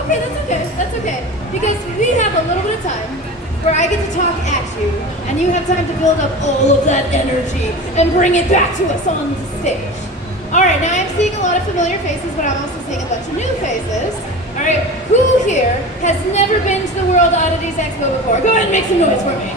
Okay, that's okay. Because we have a little bit of time where I get to talk at you, and you have time to build up all of that energy and bring it back to us on the stage. All right, now I'm seeing a lot of familiar faces, but I'm also seeing a bunch of new faces. All right, who here has never been to the World Oddities Expo before? Go ahead and make some noise for me.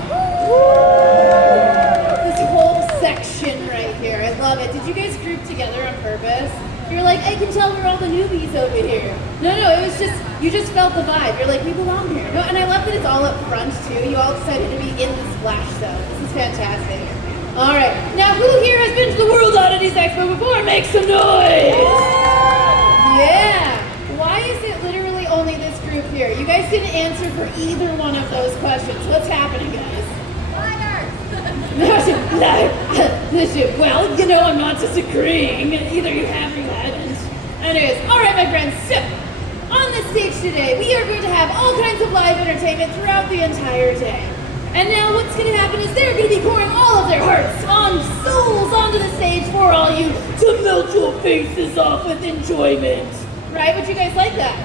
This whole section right here, I love it. Did you guys group together on purpose? You're like, I can tell we're all the newbies over here. No, it was just, you just felt the vibe. You're like, we belong here. No, and I love that it's all up front too. You all decided to be in the splash zone. This is fantastic. All right, now who here has been to the World Oddities Expo before? Make some noise! Yeah! Why is it literally only this group here? You guys didn't answer for either one of those questions. What's happening, guys? Listen, well, you know, I'm not disagreeing. Either you have or you haven't. Anyways, all right, my friends, so on the stage today, we are going to have all kinds of live entertainment throughout the entire day. And now what's going to happen is they're going to be pouring all of their hearts and souls onto the stage for all you to melt your faces off with enjoyment. Right? Would you guys like that?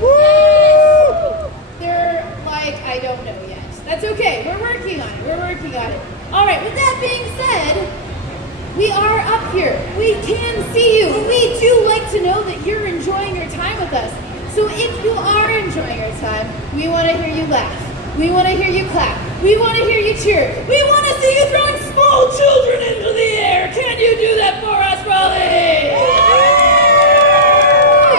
Woo! They're like, I don't know yet. That's okay. We're working on it. All right, with that being said, we are up here. We can see you. We do like to know that you're enjoying your time with us. So if you are enjoying your time, we want to hear you laugh. We want to hear you clap. We want to hear you cheer. We want to see you throwing small children into the air. Can you do that for us, Raleigh?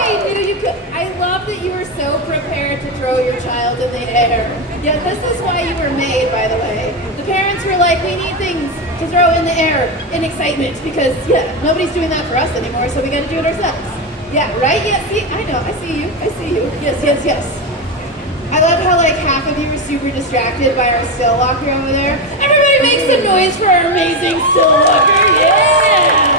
I knew you could. I love that you were so prepared to throw your child in the air. Yeah, this is why you were made, by the way. The parents were like, we need things to throw in the air in excitement because, yeah, nobody's doing that for us anymore, so we got to do it ourselves. Yeah, right? Yeah, see, I know, I see you. Yes. I love how like half of you were super distracted by our still walker over there. Everybody make some noise for our amazing still walker. Yeah!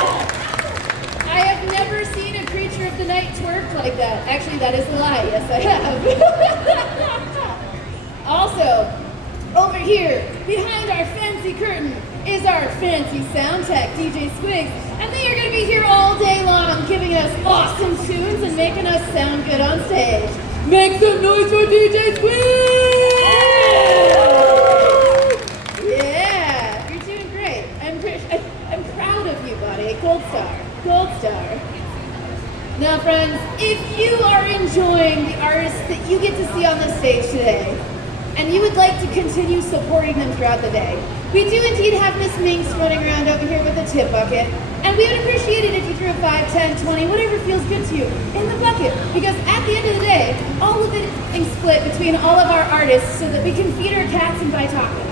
I have never seen a creature of the night twerk like that. Actually, that is a lie. Yes, I have. Also, over here, behind our fancy curtain, is our fancy sound tech, DJ Squigs, and they are going to be here all day long giving us awesome tunes and making us sound good on stage. Make some noise for DJ Squigs! Yeah, you're doing great. I'm proud of you, buddy. Gold star. Now, friends, if you are enjoying the artists that you get to see on the stage today, and you would like to continue supporting them throughout the day, we do indeed have Miss Minx running around over here with a tip bucket, and we would appreciate it if you threw a 5, 10, 20, whatever feels good to you, in the bucket, because at the end of the day, all of it is split between all of our artists so that we can feed our cats and buy tacos.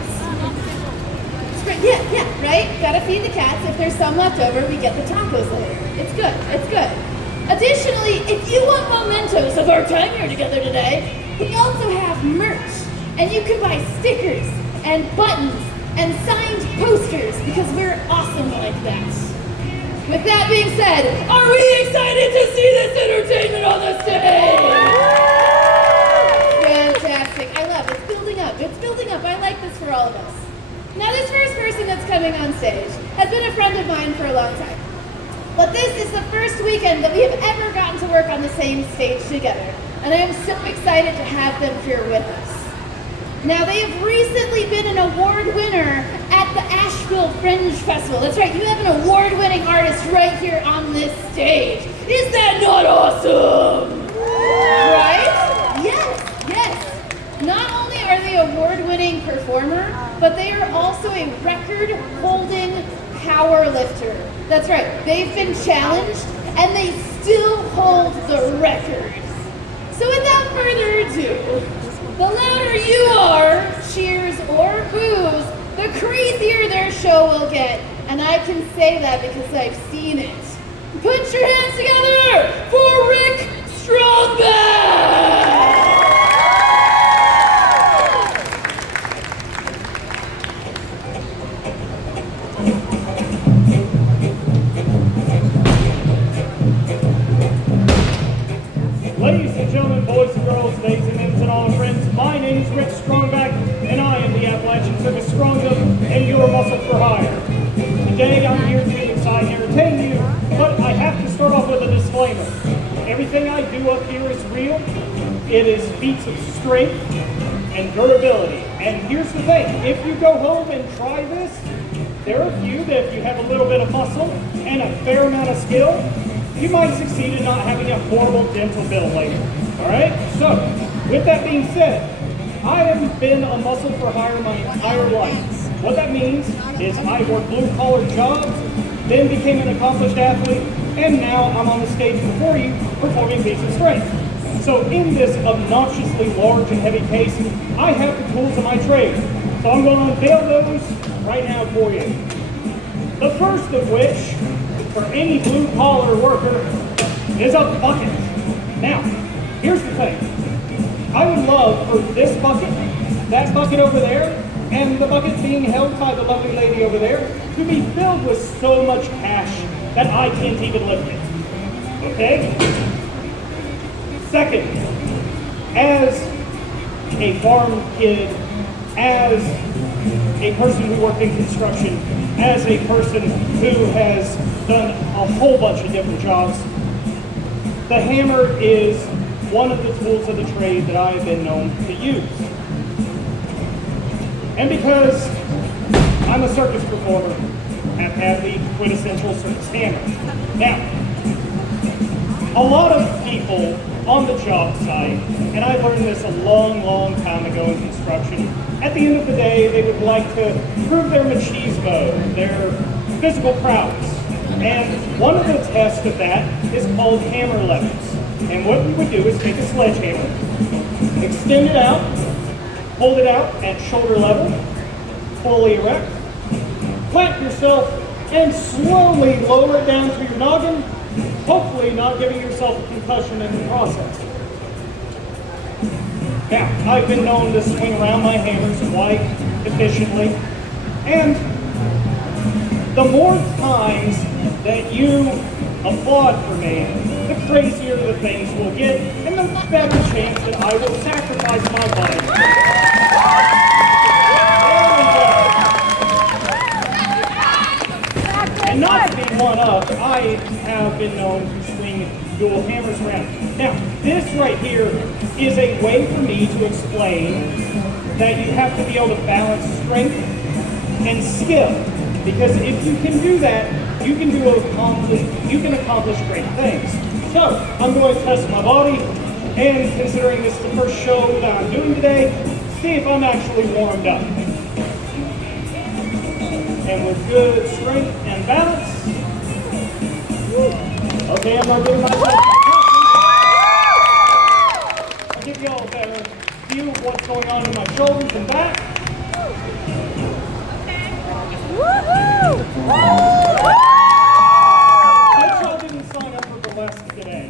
Yeah, right? Gotta feed the cats. If there's some left over, we get the tacos later. It's good. Additionally, if you want mementos of our time here together today, we also have merch. And you can buy stickers and buttons and signed posters because we're awesome like that. With that being said, are we excited to see this entertainment on the stage? Fantastic. I love it. It's building up. I like this for all of us. Now, this first person that's coming on stage has been a friend of mine for a long time. But this is the first weekend that we have ever gotten to work on the same stage together. And I am so excited to have them here with us. Now, they have recently been an award winner at the Asheville Fringe Festival. That's right, you have an award-winning artist right here on this stage. Is that not awesome? Right? Yes. Not only are they an award-winning performer, but they are also a record-holding power lifter. That's right, they've been challenged, and they still hold the record. So without further ado, the louder you are, cheers or boos, the crazier their show will get. And I can say that because I've seen it. Put your hands together for Rick StrongBack! Ladies and gentlemen, boys and girls, ladies and all friends, my name is Rick StrongBack, and I am the Appalachian Circus StrongMx, and your muscle for hire. Today, I'm here to excite and entertain you, but I have to start off with a disclaimer. Everything I do up here is real, It is feats of strength and durability. And here's the thing, if you go home and try this, there are a few that if you have a little bit of muscle and a fair amount of skill, you might succeed in not having a horrible dental bill later. All right? So, with that being said, I have been a muscle for hire my entire life. What that means is I worked blue-collar jobs, then became an accomplished athlete, and now I'm on the stage before you performing feats of strength. So in this obnoxiously large and heavy case, I have the tools of my trade. So I'm going to unveil those right now for you. The first of which, for any blue-collar worker, is a bucket. Now, here's the thing. I would love for this bucket, that bucket over there, and the bucket being held by the lovely lady over there, to be filled with so much cash that I can't even lift it. Okay? Second, as a farm kid, as a person who worked in construction, as a person who has done a whole bunch of different jobs, the hammer is one of the tools of the trade that I have been known to use. And because I'm a circus performer, I've had the quintessential circus hammer. Now, a lot of people on the job site, and I learned this a long, long time ago in construction, at the end of the day, they would like to prove their machismo, their physical prowess. And one of the tests of that is called hammer levels. And what we would do is take a sledgehammer, extend it out, hold it out at shoulder level, fully erect, plant yourself, and slowly lower it down to your noggin, hopefully not giving yourself a concussion in the process. Now, I've been known to swing around my hammers quite efficiently, and the more times that you applaud for me, the crazier the things will get, and the better chance that I will sacrifice my life. And not to be one up, I have been known to swing dual hammers around. Now, this right here is a way for me to explain that you have to be able to balance strength and skill. Because if you can do that, you can accomplish great things. So, I'm going to test my body, and considering this is the first show that I'm doing today, see if I'm actually warmed up. And with good strength and balance, okay, I'm not giving myself I'll give you all a better view of what's going on in my shoulders and back. Bet y'all didn't sign up for burlesque today.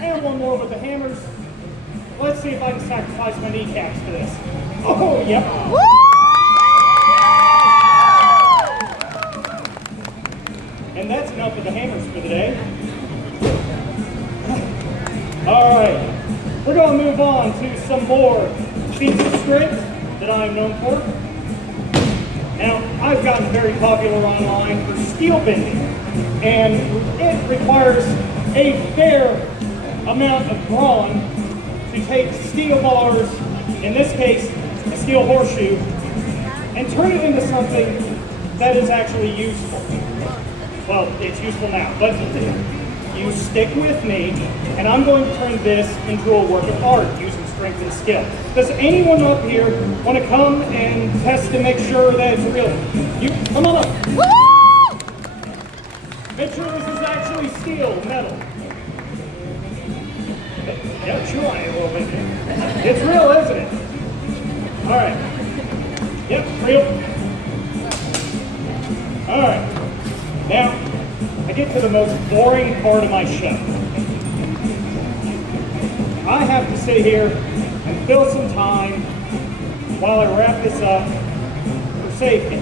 And one more with the hammers. Let's see if I can sacrifice my kneecaps to this. Oh, yep. And that's enough of the hammers for the day. All right. We're going to move on to some more feats of strength that I'm known for. Now, I've gotten very popular online for steel bending, and it requires a fair amount of brawn to take steel bars, in this case, a steel horseshoe, and turn it into something that is actually useful. Well, it's useful now, but you stick with me, and I'm going to turn this into a work of art using strength and skill. Does anyone up here want to come and test to make sure that it's real? You come on up. Woo! Make sure this is actually steel, metal. Yeah, chew on it a little bit. It's real, isn't it? All right. Yep, real. All right. Now, I get to the most boring part of my show. I have to sit here and fill some time while I wrap this up for safety.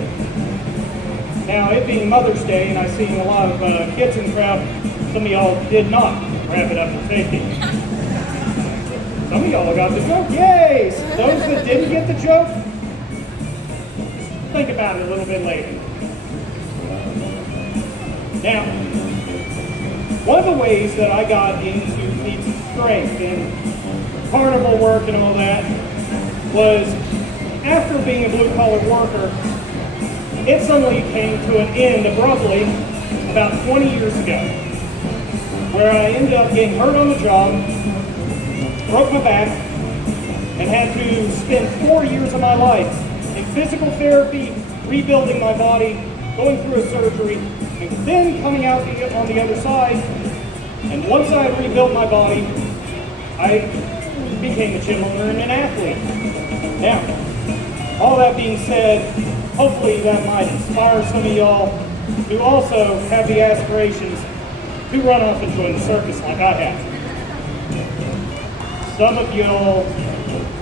Now, it being Mother's Day, and I've seen a lot of kids in the crowd, some of y'all did not wrap it up for safety. Some of y'all got the joke. Yay! Those that didn't get the joke, think about it a little bit later. Now, one of the ways that I got into feats of strength and carnival work and all that was after being a blue-collar worker, it suddenly came to an end abruptly about 20 years ago, where I ended up getting hurt on the job, broke my back, and had to spend 4 years of my life in physical therapy, rebuilding my body, going through a surgery, and then coming out on the other side. And once I had rebuilt my body, I became a gym owner and an athlete. Now, all that being said, hopefully that might inspire some of y'all who also have the aspirations to run off and join the circus like I have. Some of y'all,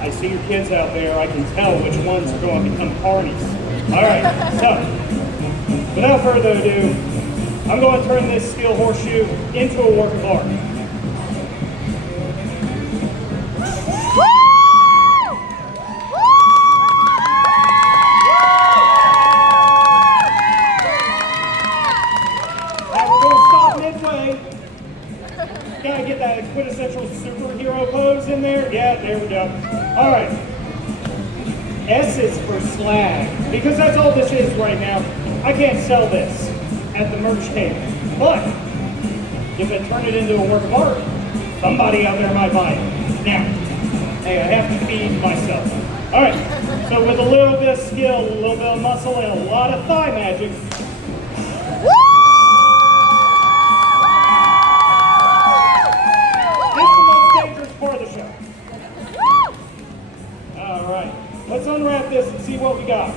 I see your kids out there, I can tell which ones are going to become carnies. All right, so without further ado, I'm going to turn this steel horseshoe into a work of art. Now we're going to stop midway. Gotta get that quintessential superhero pose in there. Yeah, there we go. All right. S is for slag, because that's all this is right now. I can't sell this at the merch table, but if I turn it into a work of art, somebody out there might buy it. Now, hey, I have to feed myself. All right, so with a little bit of skill, a little bit of muscle, and a lot of thigh magic, it's the most dangerous part of the show. All right, let's unwrap this and see what we got.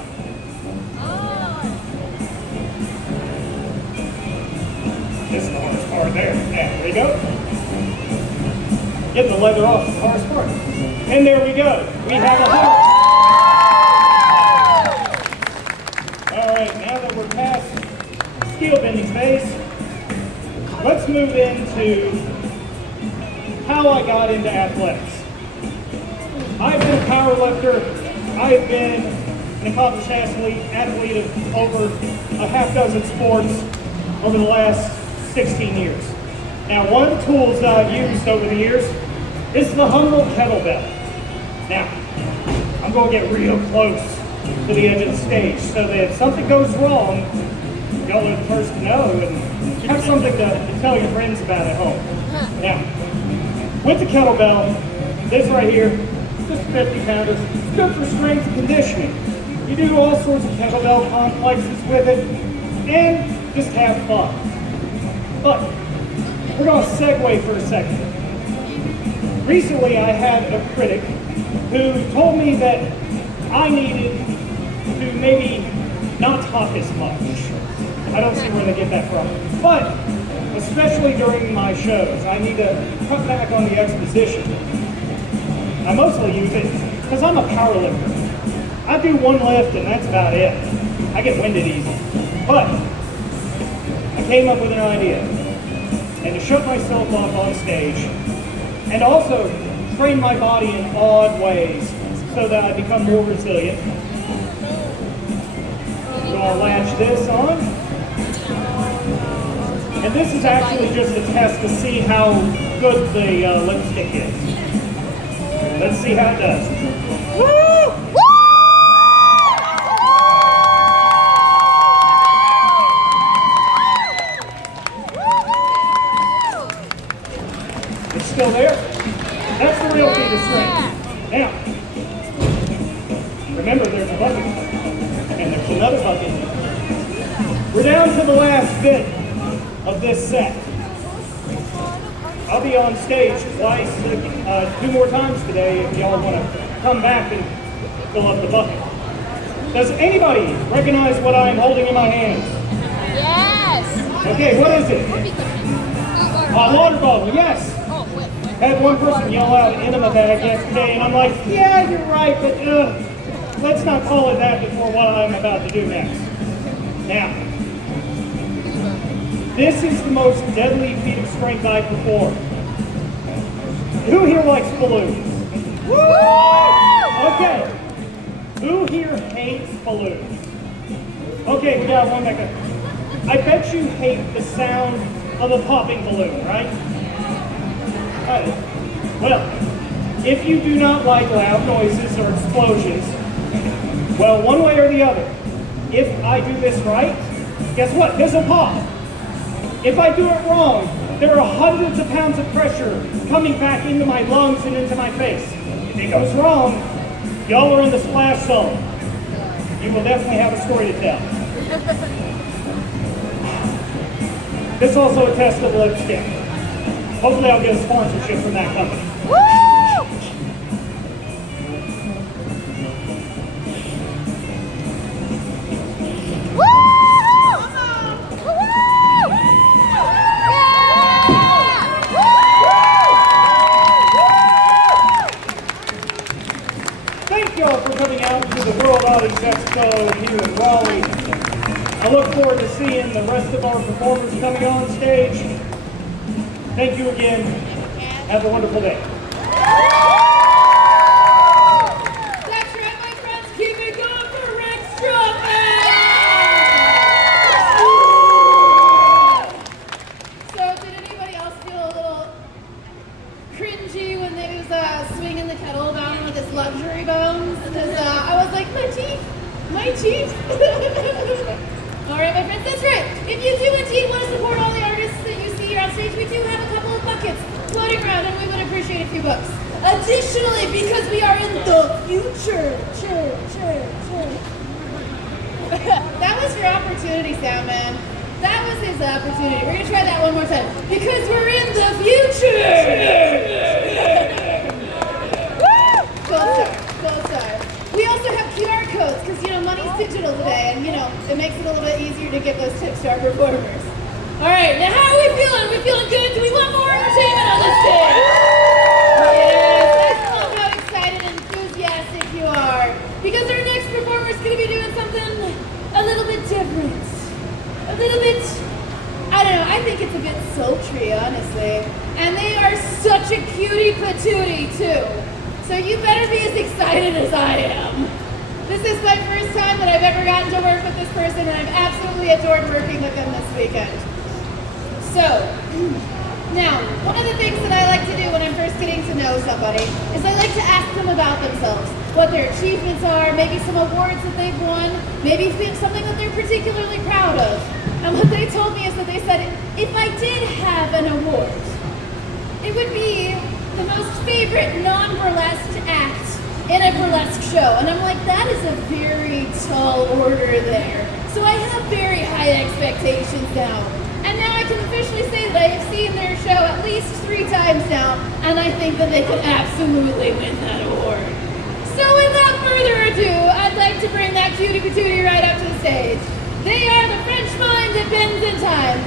This is the hardest part there. There we go. Get the leather off is the hardest part. And there we go. We have a heart. All right, now that we're past skill bending phase, let's move into how I got into athletics. I've been a power lifter. I've been an accomplished athlete of over a half dozen sports over the last 16 years. Now, one of the tools that I've used over the years is the humble kettlebell. Now, I'm going to get real close to the edge of the stage so that if something goes wrong, y'all are the first to know and you have something to tell your friends about at home. Now, with the kettlebell, this right here, just 50 pounders, it's good for strength and conditioning. You do all sorts of kettlebell complexes with it and just have fun. But we're going to segue for a second. Recently, I had a critic who told me that I needed to maybe not talk as much. I don't see where they get that from. But, especially during my shows, I need to cut back on the exposition. I mostly use it because I'm a power lifter. I do one lift and that's about it. I get winded easy. But, I came up with an idea, and to shut myself off on stage, and also train my body in odd ways so that I become more resilient. I'm going to latch this on, and this is actually just a test to see how good the lipstick is. Let's see how it does. Woo! Still there? That's the real Feat of Strength. Now, remember there's a bucket, and there's another bucket. We're down to the last bit of this set. I'll be on stage twice, 2 more times today if y'all want to come back and fill up the bucket. Does anybody recognize what I'm holding in my hands? Yes! Okay, what is it? A water bottle, yes! I had one person yell out enema bag yesterday, and I'm like, yeah, you're right, but let's not call it that before what I'm about to do next. Now, this is the most deadly feat of strength I perform. Who here likes balloons? Woo! Okay. Who here hates balloons? Okay, we got one that goes. I bet you hate the sound of a popping balloon, right? Well, if you do not like loud noises or explosions, well, one way or the other, if I do this right, guess what? This will pop. If I do it wrong, there are hundreds of pounds of pressure coming back into my lungs and into my face. If it goes wrong, y'all are in the splash zone. You will definitely have a story to tell. This is also a test of the lipstick. Hopefully I'll get a sponsorship from that company. Woo! Thank y'all for coming out to the World Oddities Expo here in Raleigh. I look forward to seeing the rest of our performers coming on stage. Thank you again. Have a wonderful day. That's right, my friends. Keep it going for StrongBack. So, did anybody else feel a little cringy when they was swinging the kettlebell with his luxury bones? Because I was like, my teeth. All right, my friends, that's right. If you do indeed want to support all the artists that you see here on stage, we do have a couple of buckets floating around, and we would appreciate a few bucks. Additionally, because we are in the future, that was your opportunity, sound man. That was his opportunity. We're gonna try that one more time. Because we're in the future. Gold star. We also have QR codes because, money's digital today, and, it makes it a little bit easier to give those tips to our performers. All right, now how are we feeling? Are we feeling good? Do we want more entertainment on this stage? Yes, I love how excited and enthusiastic you are. Because our next performer is going to be doing something a little bit different. A little bit, I don't know, I think it's a bit sultry, honestly. And they are such a cutie patootie, too. So you better be as excited as I am. This is my first time that I've ever gotten to work with this person, and I've absolutely adored working with them this weekend. So, now, one of the things that I like to do when I'm first getting to know somebody is I like to ask them about themselves, what their achievements are, maybe some awards that they've won, maybe something that they're particularly proud of. And what they told me is that they said, if I did have an award, it would be the most favorite non-burlesque act in a burlesque show. And I'm like, that is a very tall order there. So I have very high expectations now. And now I can officially say that I have seen their show at least 3 times now, and I think that they could absolutely win that award. So without further ado, I'd like to bring that cutie patootie right up to the stage. They are the French mind that bends in time.